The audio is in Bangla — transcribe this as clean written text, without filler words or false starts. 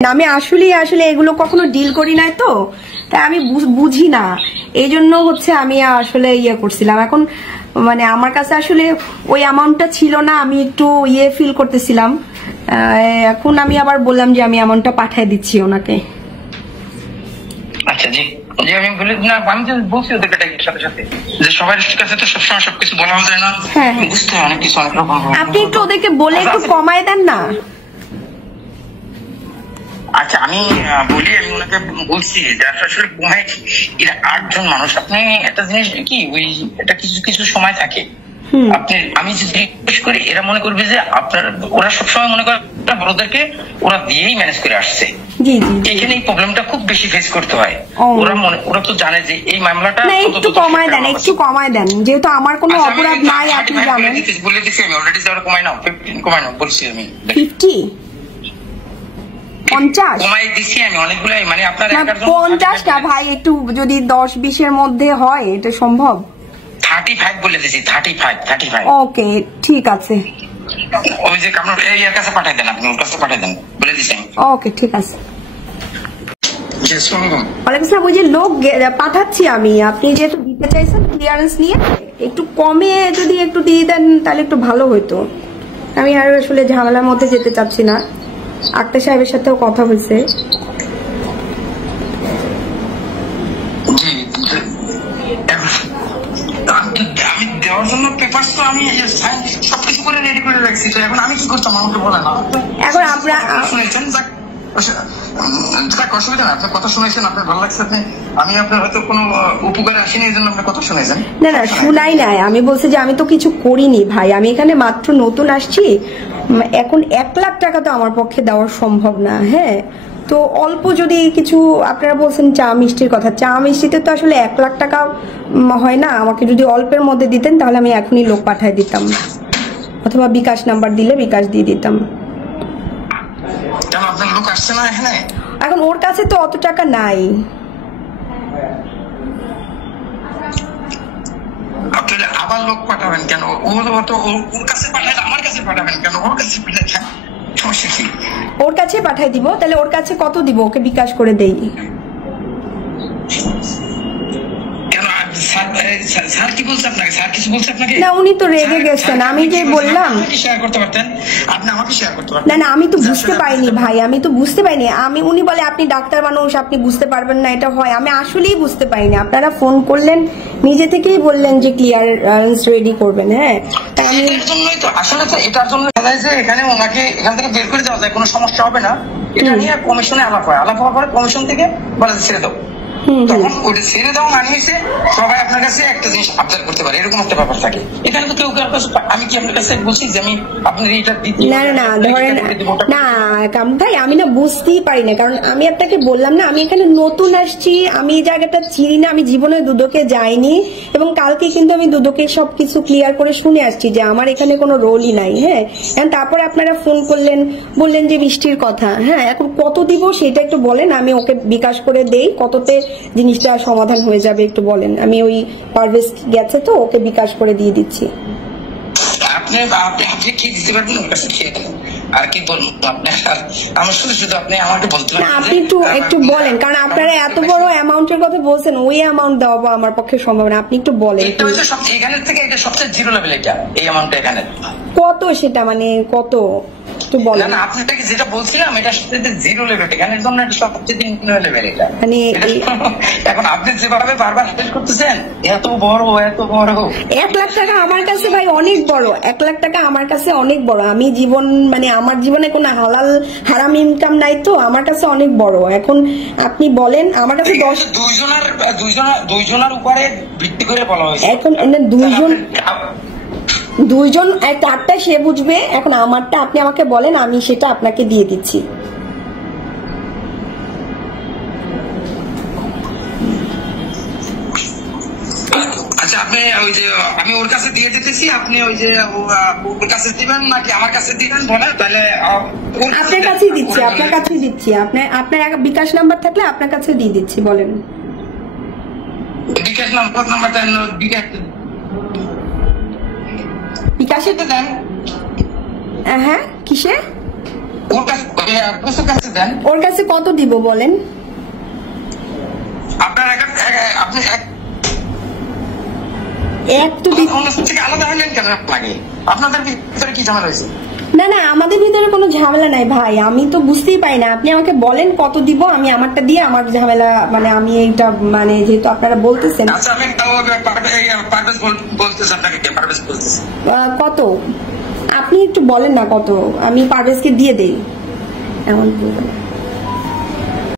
আমি আসলে আসলে এগুলো কখনো ডিল করি নাই তো, তাই আমি বুঝি না। এই জন্য হচ্ছে আমি আসলে ইয়ে করছিলাম। এখন মানে আমার কাছে আসলে ওই অ্যামাউন্টটা ছিল না, আমি একটু ইয়ে ফিল করতেছিলাম। এখন আমি আবার বললাম যে আমি অ্যামাউন্টটা পাঠিয়ে দিচ্ছি ওনাকে। আচ্ছা জি জি, আমি বলি না, আমি তো বলছি ওদেরকে সাথে সাথে যে সবার কাছে তো সবসময় সবকিছু বলা যায় না। হ্যাঁ বুঝতে হয় অনেক কিছু, অনেক রকম। আপনি একটু ওদেরকে বলে একটু কমায় দেন না। আচ্ছা আমি বলি, আমি ওনাকে বলছি যে আসলে ঘুমায় এরা 8 জন মানুষ। আপনি একটা জিনিস কি ওই এটা কিছু কিছু সময় থাকে আপনি, আমি যদি রিকোয়েস্ট করি এরা মনে করবে যে আপনার, ওরা সবসময় মনে করে বড়দেরকে ওরা দিয়েই ম্যানেজ করে আসছে। এখানে এই প্রবলেমটা খুব বেশি ফেস করতে হয়। ওরা তো জানে যে এই মামলাটা একটু কমায় দেন, একটু কমায় দেন, যেহেতু আমার কোনো অপরাধ নাই আপনি জানেন। বলে দিচ্ছি আমি অলরেডি, কমাই নাও 15 কমাই নাও বলছি আমি। 50 কমাই দিচ্ছি আমি অনেকগুলো, মানে আপনার 50টা ভাই, একটু যদি 10-20 মধ্যে হয় এটা সম্ভব। 35 বলে দিচ্ছি, 35। ওকে ঠিক আছে, ওই যে আপনার এর কাছে পাঠিয়ে দেন, আপনি ওর কাছে পাঠিয়ে দেন বলে দিচ্ছি। ওকে ঠিক আছে। ওই যে লোক পাঠাচ্ছি আমি, আপনি যেহেতু দিতে চাইছেন ক্লিয়ারেন্স নিয়ে একটু কমে যদি একটু দিয়ে দেন তাহলে একটু ভালো হইতো। আমি আর আসলে ঝামেলার মধ্যে যেতে চাচ্ছি না। আক্তার সাহেবের সাথেও কথা হয়েছে। আমি দেওয়ার জন্য পেপারস তো আমি সবকিছু করে রেডি করে রাখছি, তো এখন আমি কি করতাম আমাকে বলে না। এখন আপনারা শুনেছেন অসুবিধা না, আপনার কথা শুনেছেন, আপনার ভালো লাগছে। আমি আপনার হয়তো কোনো উপকারে আসিনি, এই জন্য আপনার কথা শুনেছেন। না না শুনাই নাই, আমি বলছি যে আমি তো কিছু করিনি ভাই, আমি এখানে মাত্র নতুন আসছি। এখন 1 লাখ টাকা তো আমার পক্ষে দেওয়া সম্ভব না। হ্যাঁ, তো অল্প যদি কিছু, আপনারা বলছেন চা মিষ্টির কথা, চা মিষ্টিতে তো আসলে 1 লাখ টাকা হয় না। আমাকে যদি অল্পের মধ্যে দিতেন তাহলে আমি এখনই লোক পাঠিয়ে দিতাম, অথবা বিকাশ নাম্বার দিলে বিকাশ দিয়ে দিতাম। আপনার লোক আসছে না এখানে? এখন ওর কাছে তো অত টাকা নাই। আপনি আবার লোক পাঠাবেন কেন? ওর কাছে পাঠালে আমার কাছে পাঠাবেন কেন? ওর কাছে পাঠাচ্ছেন, সমস্যা কি? ওর কাছে পাঠাই দিব। তাহলে ওর কাছে কত দিব? ওকে বিকাশ করে দেই। স্যার কি বলছে আপনাকে? স্যার কিছু বলছে আপনাকে? না উনি তো রেগে গেছেন, আমি যে বললাম। শেয়ার করতে পারতেন আপনি, আমাকে শেয়ার করতে পারতেন। না না আমি তো বুঝতে পাইনি ভাই, আমি তো বুঝতে পাইনি। উনি বলে আপনি ডাক্তার মানুষ, আপনি বুঝতে পারবেন না, এটা হয়। আমি আসলেই বুঝতে পাইনি। আপনারা ফোন করলেন, নিজে থেকেই বললেন যে ক্লিয়ারেন্স রেডি করবেন। হ্যাঁ, আমি এর জন্যই তো আসলে তো এটার জন্য যে এখানে ওনাকে এখান থেকে বের করে দেওয়া যায়, কোনো সমস্যা হবে না। এটা নিয়ে কমিশনে আলাপ হয়, আলাপ হওয়ার পরে কমিশন থেকে বলে ছেড়ে দাও। তখন ওটা ছেড়ে দাও মানে হয়েছে সবাই আপনার কাছে একটা জিনিস আবদার করতে পারে, এরকম একটা ব্যাপার থাকে। এখানে তো কেউ কারোর কাছে, আমি কি আপনার কাছে বলছি যে আমি আপনার এইটা দিতে না না ধরেন না কাম ভাই, আমি না বুঝতেই পারি না। কারণ আমি আপনাকে বললাম না, আমি এখানে নতুন আসছি, আমি এই জায়গাটা চিনি না, আমি জীবনে দুদকে যাইনি। এবং কালকে কিন্তু আমি দুদকে সবকিছু ক্লিয়ার করে শুনে আসছি যে আমার এখানে কোনো রোলই নাই। হ্যাঁ, তারপরে আপনারা ফোন করলেন, বললেন যে বৃষ্টির কথা। হ্যাঁ, এখন কত দিব সেটা একটু বলেন, আমি ওকে বিকাশ করে দেই। কততে জিনিসটা সমাধান হয়ে যাবে একটু বলেন। আমি ওই পারভেজ গেছে তো, ওকে বিকাশ করে দিয়ে দিচ্ছি। আপনি কি দিতে পারবেন? ওর কাছে খেয়ে দেবেন। আর কি বলবো আপনার, আমার শুধু আপনি আমাকে বলতে পারেন। আপনি একটু বলেন, কারণ আপনারা এত বড় অ্যামাউন্টের কথা বলছেন, ওই অ্যামাউন্ট দেওয়া আমার পক্ষে সম্ভব না। আপনি একটু বলেন। এখানের থেকে এটা সবচেয়ে জিরো লেভেল, এটা এই অ্যামাউন্টটা এখানে কত, সেটা মানে কত একটু বলেন। না আপনাকে যেটা বলছিলাম এটা সবচেয়ে জিরো লেভেল, এখানের জন্য এটা সবচেয়ে নিম্ন লেভেল। এটা মানে এখন আপনি যেভাবে বারবার হাতেল করতেছেন, এত বড় 1 লাখ টাকা আমার কাছে ভাই অনেক বড়। 1 লাখ টাকা আমার কাছে অনেক বড়। আমি মানে আমার জীবনে কোনো হারাম ইনকাম নাই, তো আমার কাছে অনেক বড়। এখন আপনি বলেন, আমার কাছে 2 জনের উপরে ভিত্তি করে বলা হয়েছে। এখন 2জন একটা সে বুঝবে। এখন আমারটা আপনি আমাকে বলেন, আমি সেটা আপনাকে দিয়ে দিচ্ছি। আচ্ছা আপনি ওই যে আমি ওর কাছে দিয়ে দিতেছি, আপনি ওই যে ওর কাছে দিবেন নাকি আমার কাছে দিবেন বলেন? তাহলে আপনার কাছেই দিচ্ছি, আপনার কাছেই দিচ্ছি। আপনার বিকাশ নাম্বার থাকলে আপনার কাছে দিয়ে দিচ্ছি, বলেন। বিকাশ নাম্বারটা বিকাশে তো দেন। হ্যাঁ, কিসে? ওর কাছে বুঝতে কাছে দেন। ওর কাছে কত দিব বলেন? আপনার আপনি এক তো থেকে আলাদা হলেন কেন লাগে? আপনাদের ভিতরে কি ঝামেলা হয়েছে? না না, আমাদের ভিতরে কোনো ঝামেলা নাই ভাই, আমি তো বুঝতেই পারি না। আপনি আমাকে বলেন কত দিব, আমি আমারটা দিয়ে আমার ঝামেলা, মানে আমি এইটা, মানে যেহেতু আপনারা বলতেছেন। আচ্ছা আমি বলতেছি আপনাকে, পারভেজ বলতেছি। কত আপনি একটু বলেন না কত, আমি পারভেজকে দিয়ে দেই। এমন